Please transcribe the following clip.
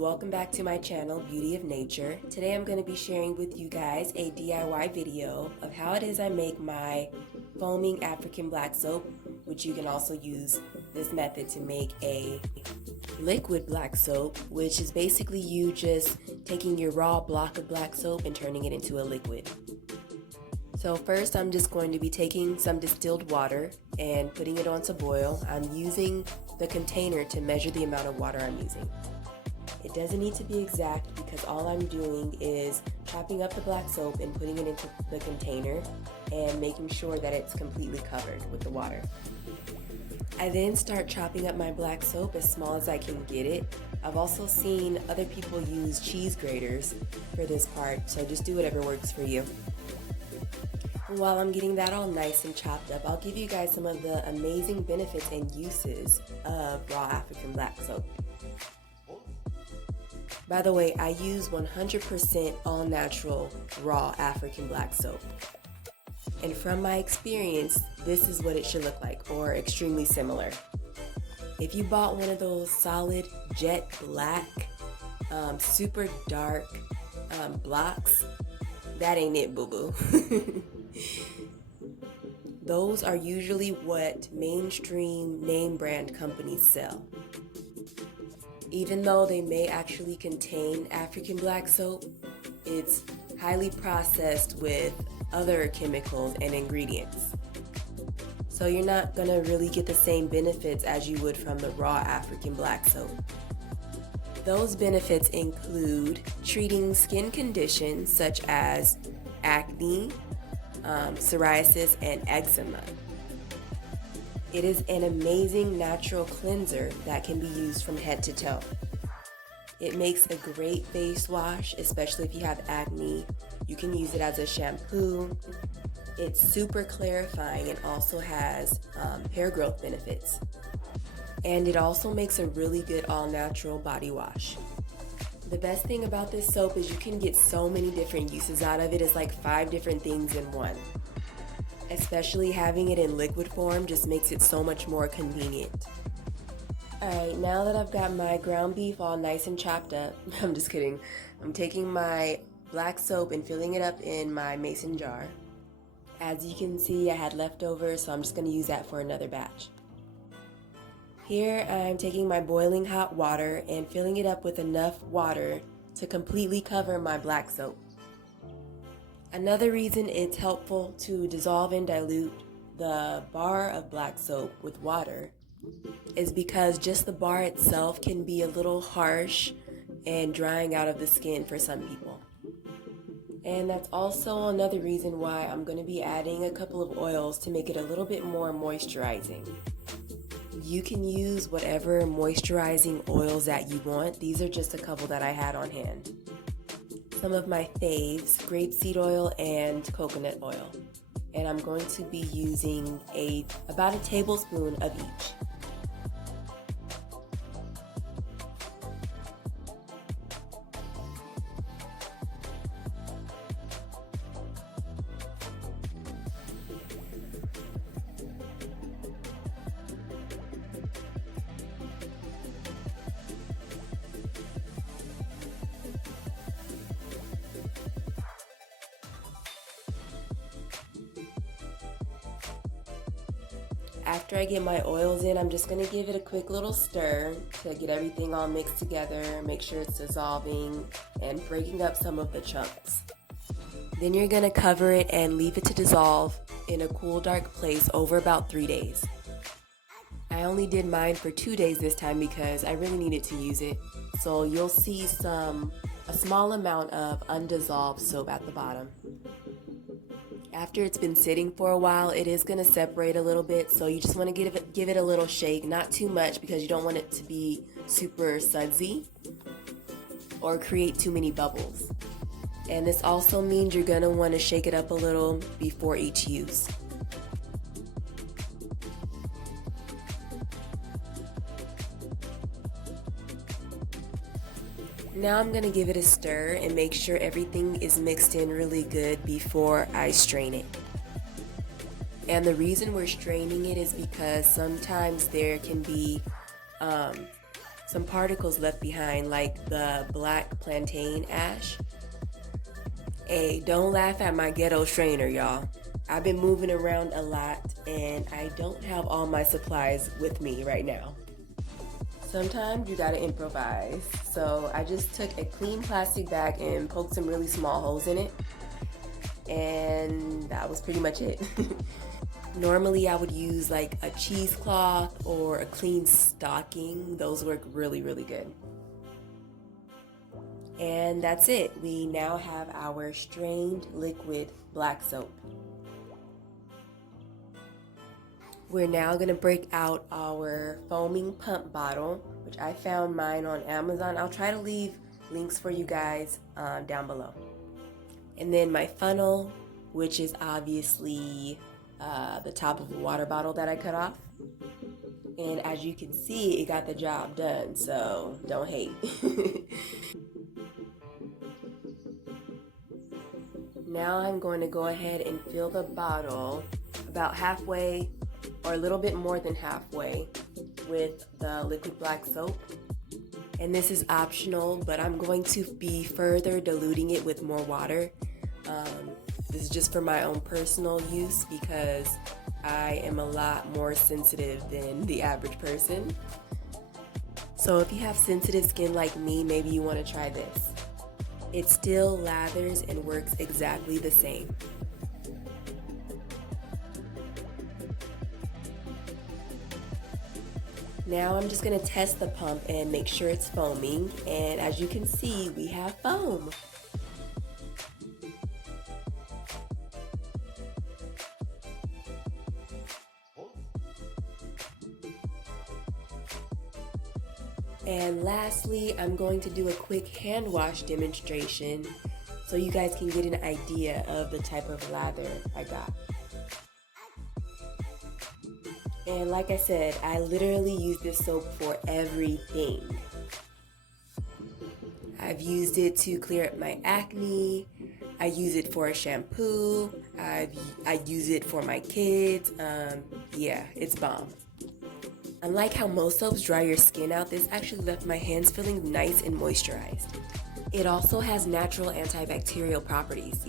welcome back to my channel, Beauty of Nature. Today I'm going to be sharing with you guys a DIY video of how it is I make my foaming African black soap, which you can also use this method to make a liquid black soap, which is basically you just taking your raw block of black soap and turning it into a liquid. So first I'm just going to be taking some distilled water and putting it on to boil. I'm using the container to measure the amount of water I'm using. It doesn't need to be exact because all I'm doing is chopping up the black soap and putting it into the container and making sure that it's completely covered with the water. I then start chopping up my black soap as small as I can get it. I've also seen other people use cheese graters for this part, so just do whatever works for you. While I'm getting that all nice and chopped up, I'll give you guys some of the amazing benefits and uses of raw African black soap. By the way, I use 100% all natural raw African black soap. And from my experience, this is what it should look like, or extremely similar. If you bought one of those solid jet black, super dark blocks, that ain't it, boo-boo. Those are usually what mainstream name brand companies sell. Even though they may actually contain African black soap, it's highly processed with other chemicals and ingredients. So you're not gonna really get the same benefits as you would from the raw African black soap. Those benefits include treating skin conditions such as acne, psoriasis, and eczema. It is an amazing natural cleanser that can be used from head to toe. It makes a great face wash, especially if you have acne. You can use it as a shampoo. It's super clarifying and also has hair growth benefits. And it also makes a really good all-natural body wash. The best thing about this soap is you can get so many different uses out of it. It's like 5 different things in one. Especially having it in liquid form just makes it so much more convenient. Alright, now that I've got my ground beef all nice and chopped up, I'm just kidding. I'm taking my black soap and filling it up in my mason jar. As you can see, I had leftovers, so I'm just going to use that for another batch. Here I'm taking my boiling hot water and filling it up with enough water to completely cover my black soap. Another reason it's helpful to dissolve and dilute the bar of black soap with water is because just the bar itself can be a little harsh and drying out of the skin for some people. And that's also another reason why I'm going to be adding a couple of oils to make it a little bit more moisturizing. You can use whatever moisturizing oils that you want. These are just a couple that I had on hand. Some of my faves, grapeseed oil and coconut oil. And I'm going to be using about a tablespoon of each. After I get my oils in, I'm just going to give it a quick little stir to get everything all mixed together, make sure it's dissolving and breaking up some of the chunks. Then you're going to cover it and leave it to dissolve in a cool, dark place over about 3 days. I only did mine for 2 days this time because I really needed to use it. So you'll see a small amount of undissolved soap at the bottom. After it's been sitting for a while, it is going to separate a little bit, so you just want to give it a little shake, not too much because you don't want it to be super sudsy or create too many bubbles. And this also means you're going to want to shake it up a little before each use. Now I'm going to give it a stir and make sure everything is mixed in really good before I strain it. And the reason we're straining it is because sometimes there can be some particles left behind, like the black plantain ash. Hey, don't laugh at my ghetto strainer, y'all. I've been moving around a lot and I don't have all my supplies with me right now. Sometimes you gotta improvise. So I just took a clean plastic bag and poked some really small holes in it. And that was pretty much it. Normally I would use like a cheesecloth or a clean stocking. Those work really, really good. And that's it. We now have our strained liquid black soap. We're now gonna break out our foaming pump bottle, which I found mine on Amazon. I'll try to leave links for you guys down below. And then my funnel, which is obviously the top of a water bottle that I cut off. And as you can see, it got the job done, so don't hate. Now I'm going to go ahead and fill the bottle about halfway or a little bit more than halfway with the liquid black soap. And this is optional, but I'm going to be further diluting it with more water. This is just for my own personal use because I am a lot more sensitive than the average person. So if you have sensitive skin like me, maybe you want to try this. It still lathers and works exactly the same. Now I'm just going to test the pump and make sure it's foaming, and as you can see, we have foam. And lastly, I'm going to do a quick hand wash demonstration so you guys can get an idea of the type of lather I got. And like I said, I literally use this soap for everything. I've used it to clear up my acne. I use it for a shampoo. I use it for my kids. Yeah, it's bomb. Unlike how most soaps dry your skin out, this actually left my hands feeling nice and moisturized. It also has natural antibacterial properties.